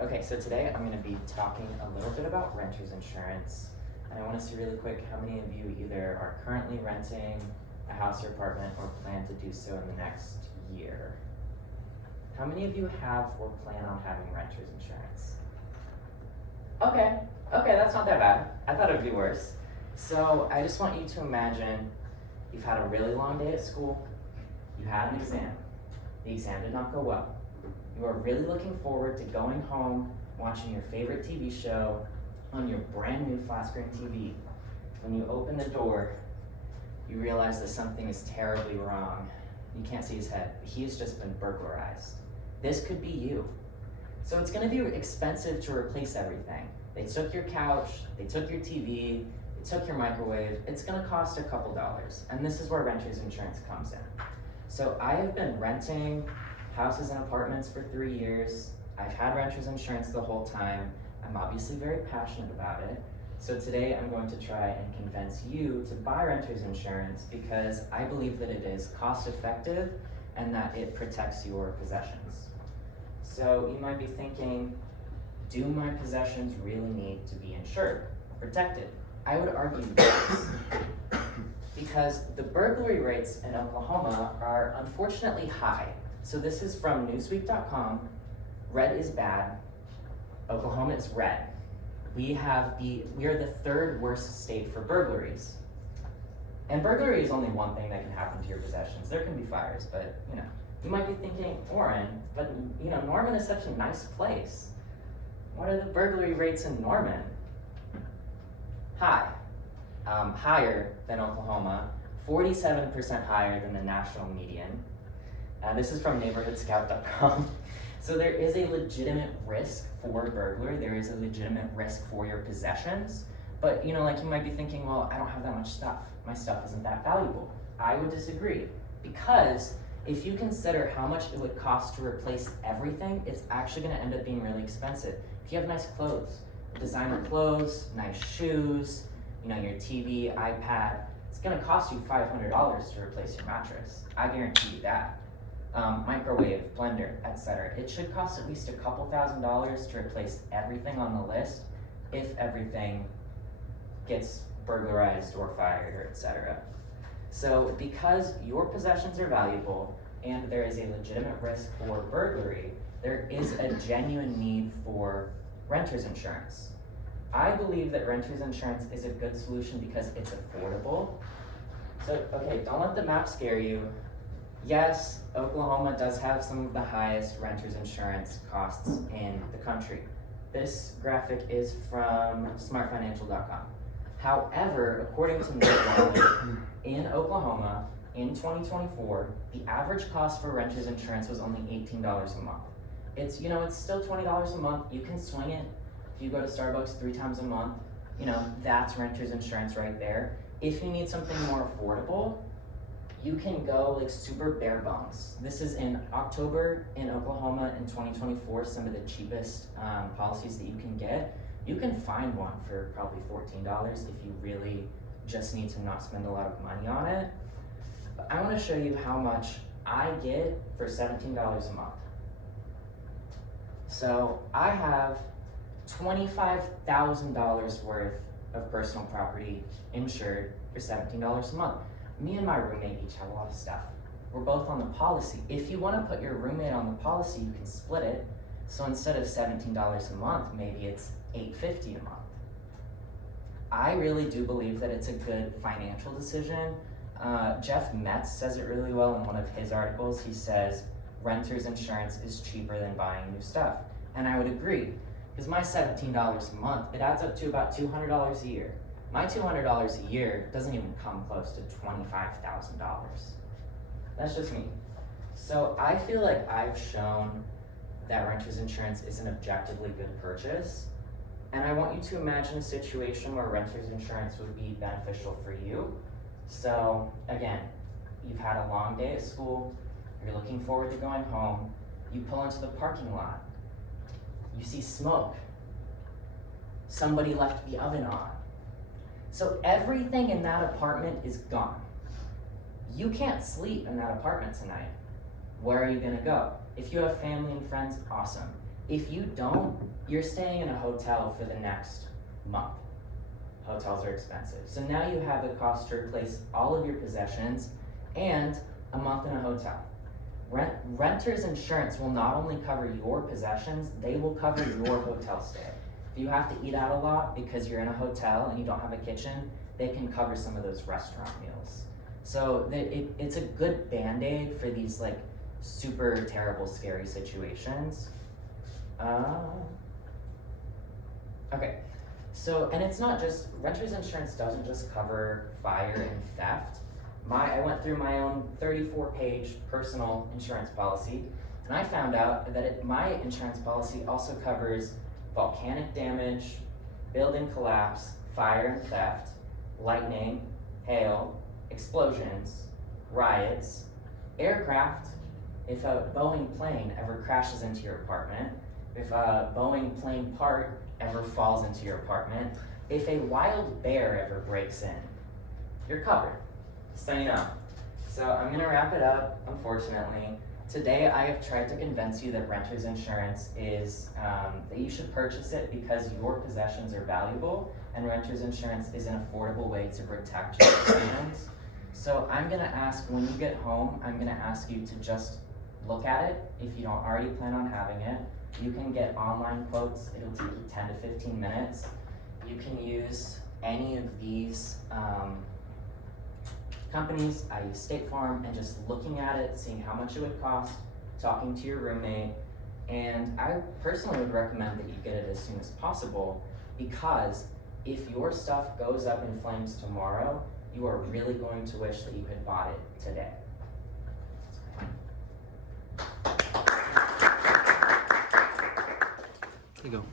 Okay, so today I'm going to be talking a little bit about renter's insurance. And I want to see really quick how many of you either are currently renting a house or apartment or plan to do so in the next year. How many of you have or plan on having renter's insurance? Okay, that's not that bad. I thought it would be worse. So I just want you to imagine you've had a really long day at school, you had an exam, the exam did not go well. You are really looking forward to going home, watching your favorite TV show on your brand new flat screen TV. When you open the door, you realize that something is terribly wrong. You can't see his head, but he has just been burglarized. This could be you. So it's gonna be expensive to replace everything. They took your couch, they took your TV, they took your microwave. It's gonna cost a couple dollars. And this is where renter's insurance comes in. So I have been renting houses and apartments for 3 years. I've had renter's insurance the whole time. I'm obviously very passionate about it. So today I'm going to try and convince you to buy renter's insurance because I believe that it is cost effective and that it protects your possessions. So you might be thinking, do my possessions really need to be insured, protected? I would argue yes. Because the burglary rates in Oklahoma are unfortunately high. So this is from Newsweek.com. Red is bad. Oklahoma is red. We are the third worst state for burglaries. And burglary is only one thing that can happen to your possessions. There can be fires, but you might be thinking, Warren, but Norman is such a nice place. What are the burglary rates in Norman? High. Higher than Oklahoma, 47% higher than the national median. This is from neighborhoodscout.com. So there is a legitimate risk for burglary. There is a legitimate risk for your possessions. But you might be thinking, well, I don't have that much stuff. My stuff isn't that valuable. I would disagree. Because if you consider how much it would cost to replace everything, it's actually gonna end up being really expensive. If you have nice clothes, designer clothes, nice shoes, your TV, iPad, it's gonna cost you $500 to replace your mattress. I guarantee you that. Microwave, blender, etc. It should cost at least a couple $1,000s to replace everything on the list if everything gets burglarized or fired or etc. So because your possessions are valuable and there is a legitimate risk for burglary, there is a genuine need for renter's insurance. I believe that renter's insurance is a good solution because it's affordable. So, okay, don't let the map scare you. Yes, Oklahoma does have some of the highest renter's insurance costs in the country. This graphic is from smartfinancial.com. However, according to NARA, in Oklahoma, in 2024, the average cost for renter's insurance was only $18 a month. It's still $20 a month. You can swing it. If you go to Starbucks 3 times a month, that's renter's insurance right there. If you need something more affordable, you can go super bare bones. This is in October in Oklahoma in 2024, some of the cheapest policies that you can get. You can find one for probably $14 if you really just need to not spend a lot of money on it. But I wanna show you how much I get for $17 a month. So I have $25,000 worth of personal property insured for $17 a month. Me and my roommate each have a lot of stuff. We're both on the policy. If you want to put your roommate on the policy, you can split it. So instead of $17 a month, maybe it's $8.50 a month. I really do believe that it's a good financial decision. Jeff Metz says it really well in one of his articles. He says, renter's insurance is cheaper than buying new stuff. And I would agree. Because my $17 a month, it adds up to about $200 a year. My $200 a year doesn't even come close to $25,000. That's just me. So I feel like I've shown that renter's insurance is an objectively good purchase. And I want you to imagine a situation where renter's insurance would be beneficial for you. So again, you've had a long day at school, you're looking forward to going home, you pull into the parking lot, you see smoke. Somebody left the oven on. So everything in that apartment is gone. You can't sleep in that apartment tonight. Where are you gonna go? If you have family and friends, awesome. If you don't, you're staying in a hotel for the next month. Hotels are expensive. So now you have the cost to replace all of your possessions and a month in a hotel. Renter's insurance will not only cover your possessions, they will cover your hotel stay. If you have to eat out a lot because you're in a hotel and you don't have a kitchen, they can cover some of those restaurant meals. So it's a good Band-Aid for these like super terrible, scary situations. Okay, so, and it's not just, renter's insurance doesn't just cover fire and theft. I went through my own 34-page personal insurance policy, and I found out that my insurance policy also covers volcanic damage, building collapse, fire and theft, lightning, hail, explosions, riots, aircraft, if a Boeing plane ever crashes into your apartment, if a Boeing plane part ever falls into your apartment, if a wild bear ever breaks in, you're covered, so you know. So I'm gonna wrap it up, unfortunately. Today I have tried to convince you that renter's insurance is, that you should purchase it because your possessions are valuable, and renter's insurance is an affordable way to protect your possessions. So I'm gonna ask, when you get home, I'm gonna ask you to just look at it if you don't already plan on having it. You can get online quotes, it'll take you 10 to 15 minutes. You can use any of these companies. I use State Farm, and just looking at it, seeing how much it would cost, talking to your roommate, and I personally would recommend that you get it as soon as possible, because if your stuff goes up in flames tomorrow, you are really going to wish that you had bought it today. Here you go.